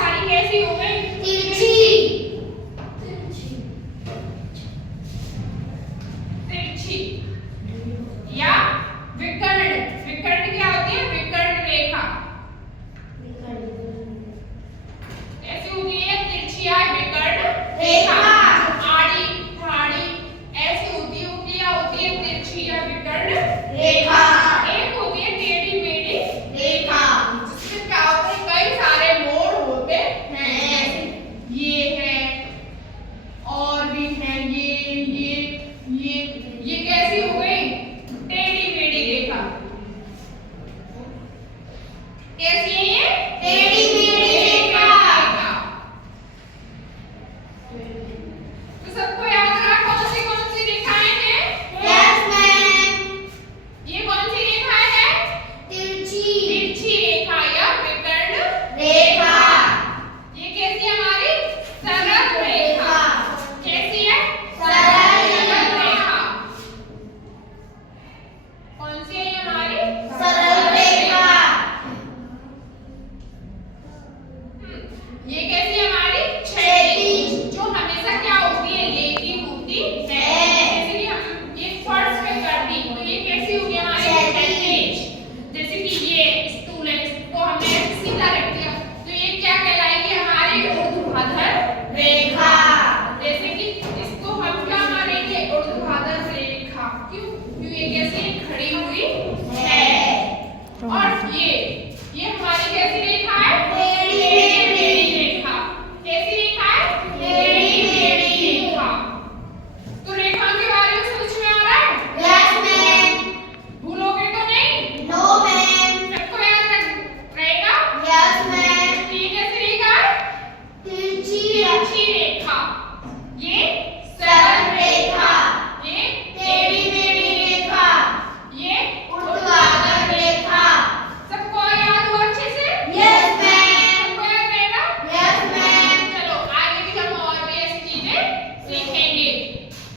सारी कैसी हो गई? तिरछी। तिरछी या विकर्ण। विकर्ण क्या होती है? विकर्ण रेखा। ऐसी होती है तिरछी या विकर्ण रेखा। आड़ी ठाड़ी ऐसी होती है, क्या होती है? तिरछी या विकर्ण रेखा। एक होती है टेढ़ी मेढ़ी रेखा, जिसमें क्या होते हैं? कई सारे मोड़ होते हैं। ये है और भी है, ये कैसी हो गई? टेढ़ी मेढ़ी रेखा। कैसी है ये? टेढ़ी मेढ़ी रेखा। तो सबको याद रहा कौन सी रेखाएं हैं? Yes ma'am. ये कौन सी रेखाएं हैं? तिरछी। तिरछी रेखा या विकर्ण रेखा। ये कैसी है हमारी? सरल रेखा। कैसी है? सरल रेखा। कौन सी है ये हमारी? सरल रेखा। ये कैसी है हमारी? क्षैतिज, जो हमेशा क्या होती है? लेटी होती है। जैसे कि हम ये फर्श पे कर दी, तो ये कैसी होगी हमारी? क्षैतिज। जैसे कि ये स्टूल है, इसको हमने सीधा रख दिया, तो ये क्या कहलाएगी? हमारी ऊर्ध्वाधर रेखा। जैसे कि इसको हम क्या मानेंगे? ऊर्ध्वाधर रेखा। क्यों? क्योंकि ये कैसी खड़ी हुई है। और ये हमारी कैसी रेखा है? टेढ़ी मेढ़ी रेखा। कैसी रेखा है? टेढ़ी मेढ़ी रेखा। तो रेखा के बारे में समझ में आ रहा है? Yes ma'am. भूलोगे तो नहीं? No ma'am. सबको याद रहेगा? Yes ma'am. ये कैसी रेखा है? तिरछी। तिरछी रेखा। ये सरल रेखा। ये टेढ़ी मेढ़ी रेखा। ये ऊर्ध्वाधर रेखा। सबको याद हुआ अच्छे से? Yes ma'am. सबको याद रहेगा? Yes ma'am. चलो आगे भी हम और भी ऐसी चीजें सीखेंगे।